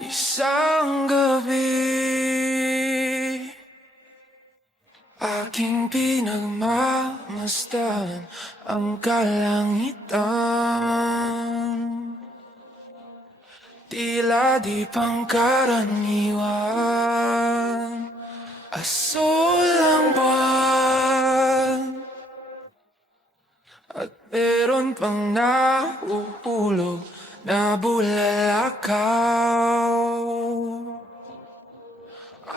Isang gabi Aking pinagmamasdan ang kalangitan Tila di pangkaraniwan Asul ang buwan At meron pang nahuhulog na bulalakaw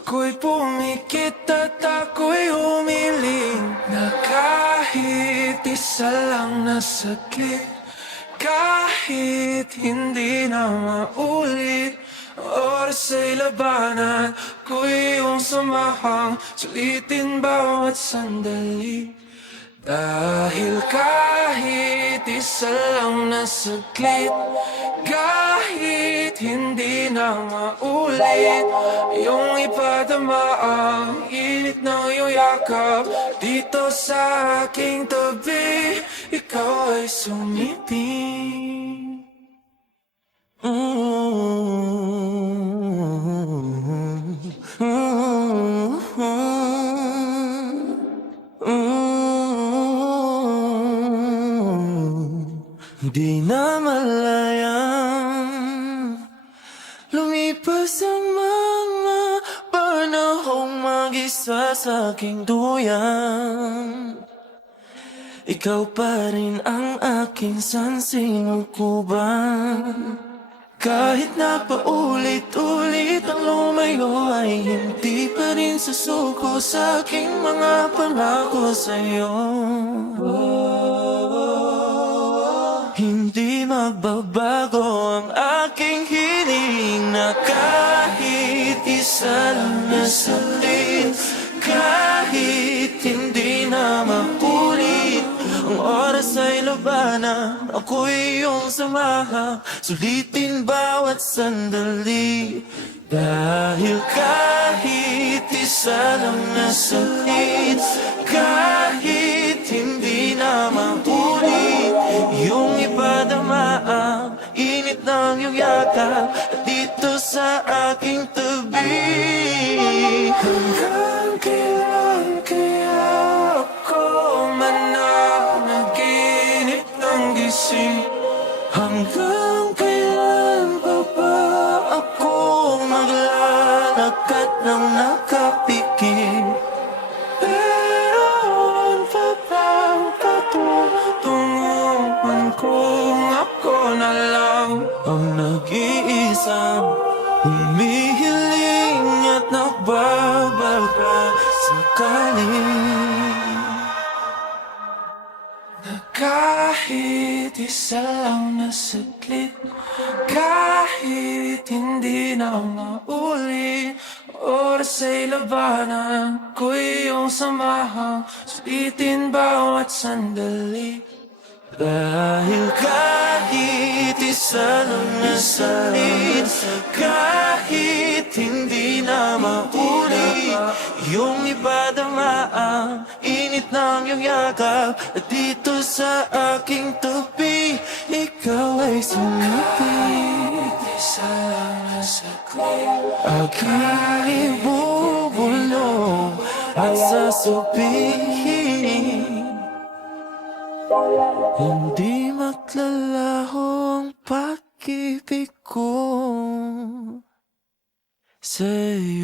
Ako'y pumikit at ako'y humiling Na kahit isa lang na saglit. Kahit hindi na maulit oras ay labanan. Ako'y iyong samahang Sulitin bawat sandali. Dahil kahit isa lang na saglit Kahit hindi na maulit Iyong ipadama ang init ng iyong yakap. Dito sa aking tabi Ikaw ay sumiping Di na malayang Lumipas ang mga panahong mag-isa sa aking duyan. Ikaw pa rin ang aking sansinukuban. Kahit na paulit-ulit ang lumayo Ay hindi pa rin susuko sa aking mga pangako sa'yo hindi magbabago ang aking hiling na kahit isa lang na saglit Kahit hindi na makulit Ang oras ay labanan Ako'y iyong samahan Sulitin bawat sandali Dahil kahit isa lang na saglit Kahit ng iyong yakap dito sa aking tabi Hanggang kailan kaya ako mananaginip ng gising? Hanggang humihiling at nagbabaka sakali Na kahit isa lang na saglit Kahit hindi na maulit Oras ay labanan Ko'y iyong samahang Sulitin bawat sandali dahil kahit isa lang na salit Kahit hindi na maulit Iyong ipadama ang init ng iyong yakap. At dito sa aking tabi Ikaw ay sumipit Isa lang na saglit Aking ibubulong At sasabihin hindi maglalaho ang pag-ibig ko. Sa'yo